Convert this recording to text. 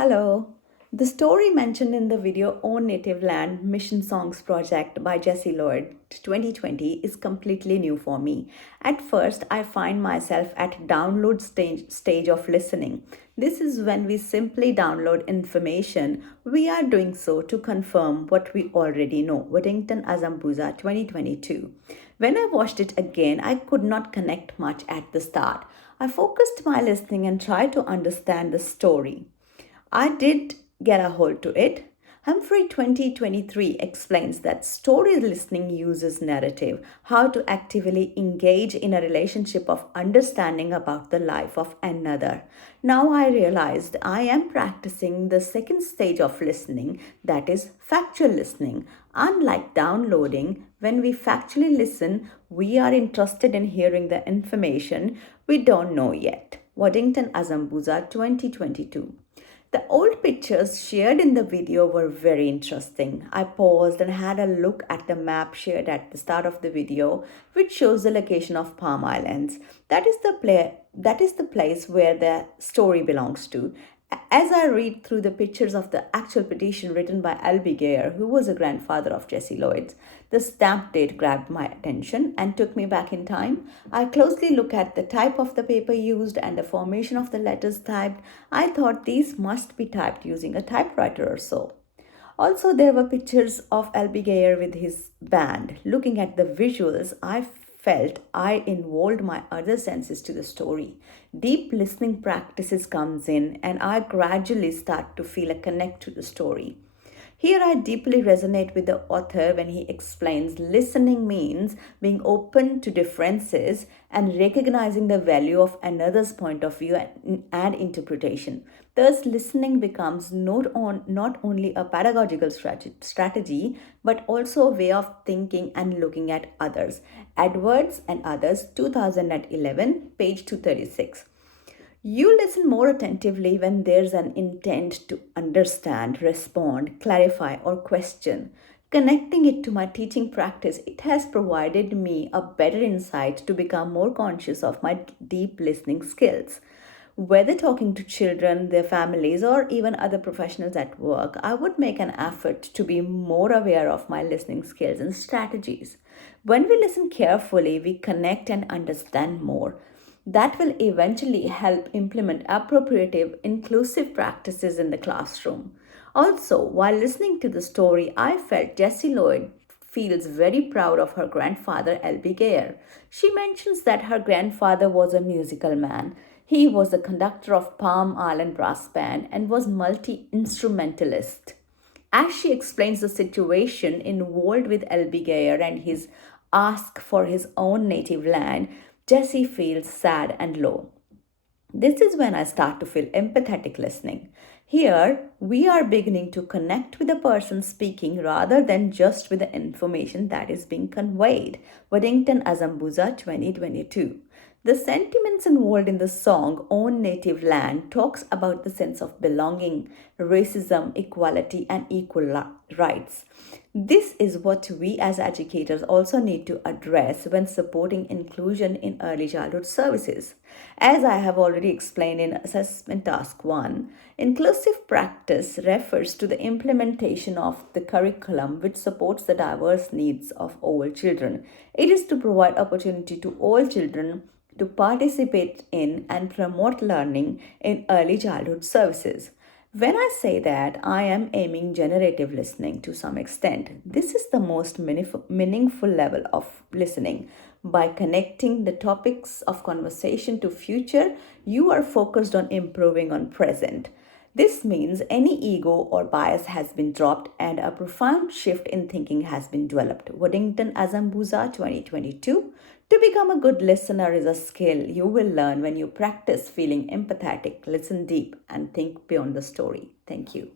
Hello. The story mentioned in the video Own Native Land Mission Songs Project by Jesse Lloyd 2020 is completely new for me. At first, I find myself at download stage of listening. This is when we simply download information. We are doing so to confirm what we already know. Waddington Azambuza 2022. When I watched it again, I could not connect much at the start. I focused my listening and tried to understand the story. I did get a hold to it. Humphrey 2023 explains that story listening uses narrative, how to actively engage in a relationship of understanding about the life of another. Now I realized I am practicing the second stage of listening, that is factual listening. Unlike downloading, when we factually listen, we are interested in hearing the information we don't know yet. Waddington Azambuza 2022. The old pictures shared in the video were very interesting. I paused and had a look at the map shared at the start of the video, which shows the location of Palm Islands. That is the place where the story belongs to. As I read through the pictures of the actual petition written by L.B. Geyer, who was a grandfather of Jesse Lloyd's, the stamp date grabbed my attention and took me back in time. I closely looked at the type of the paper used and the formation of the letters typed. I thought these must be typed using a typewriter or so. Also, there were pictures of L.B. Geyer with his band. Looking at the visuals, I felt I involved my other senses to the story. Deep listening practices comes in and I gradually start to feel a connect to the story. Here I deeply resonate with the author when he explains listening means being open to differences and recognizing the value of another's point of view and interpretation. Thus, listening becomes not only a pedagogical strategy, but also a way of thinking and looking at others. Edwards and Others, 2011, page 236. You listen more attentively when there's an intent to understand, respond, clarify, or question. Connecting it to my teaching practice, it has provided me a better insight to become more conscious of my deep listening skills. Whether talking to children, their families, or even other professionals at work, I would make an effort to be more aware of my listening skills and strategies. When we listen carefully, we connect and understand more. That will eventually help implement appropriate, inclusive practices in the classroom. Also, while listening to the story, I felt Jessie Lloyd feels very proud of her grandfather, L.B. Geyer. She mentions that her grandfather was a musical man. He was a conductor of Palm Island Brass Band and was multi-instrumentalist. As she explains the situation involved with L.B. Geyer and his ask for his own native land, Jesse feels sad and low. This is when I start to feel empathetic listening. Here, we are beginning to connect with the person speaking rather than just with the information that is being conveyed. Waddington Azambuza 2022. The sentiments involved in the song Own Native Land talks about the sense of belonging, racism, equality, and equal rights. This is what we as educators also need to address when supporting inclusion in early childhood services. As I have already explained in Assessment Task 1, inclusive practice refers to the implementation of the curriculum which supports the diverse needs of all children. It is to provide opportunity to all children to participate in and promote learning in early childhood services. When I say that, I am aiming generative listening to some extent. This is the most meaningful level of listening. By connecting the topics of conversation to future, you are focused on improving on present. This means any ego or bias has been dropped and a profound shift in thinking has been developed. Waddington Azambuza 2022. To become a good listener is a skill you will learn when you practice feeling empathetic, listen deep, and think beyond the story. Thank you.